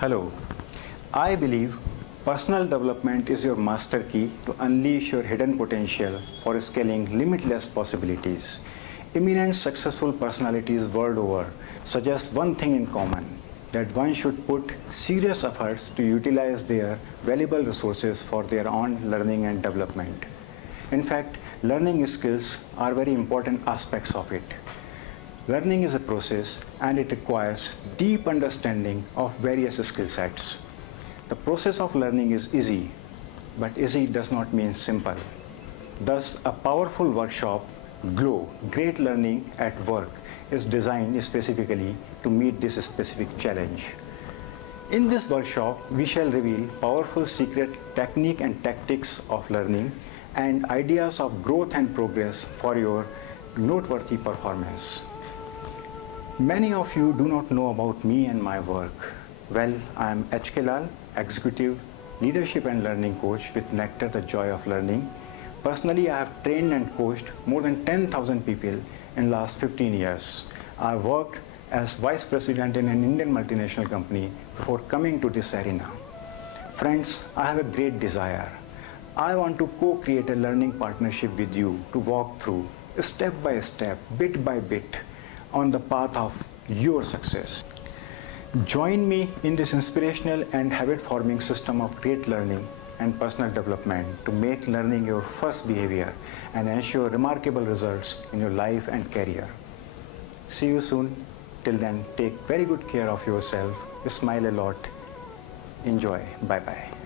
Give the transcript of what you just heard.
Hello. I believe personal development is your master key to unleash your hidden potential for scaling limitless possibilities. Eminent successful personalities world over suggest one thing in common, that one should put serious efforts to utilize their valuable resources for their own learning and development. In fact, learning skills are very important aspects of it. Learning is a process and it requires deep understanding of various skill sets. The process of learning is easy, but easy does not mean simple. Thus, a powerful workshop, GLOW, Great Learning at Work, is designed specifically to meet this specific challenge. In this workshop, we shall reveal powerful secret technique and tactics of learning and ideas of growth and progress for your noteworthy performance. Many of you do not know about me and my work. Well, I am H.K.Lall, Executive Leadership and Learning Coach with Nectar, the Joy of Learning. Personally, I have trained and coached more than 10,000 people in last 15 years. I worked as Vice President in an Indian multinational company before coming to this arena. Friends, I have a great desire. I want to co-create a learning partnership with you to walk through, step by step, bit by bit, on the path of your success. Join me in this inspirational and habit-forming system of great learning and personal development to make learning your first behavior and ensure remarkable results in your life and career. See you soon. Till then, take very good care of yourself. Smile a lot. Enjoy. Bye-bye.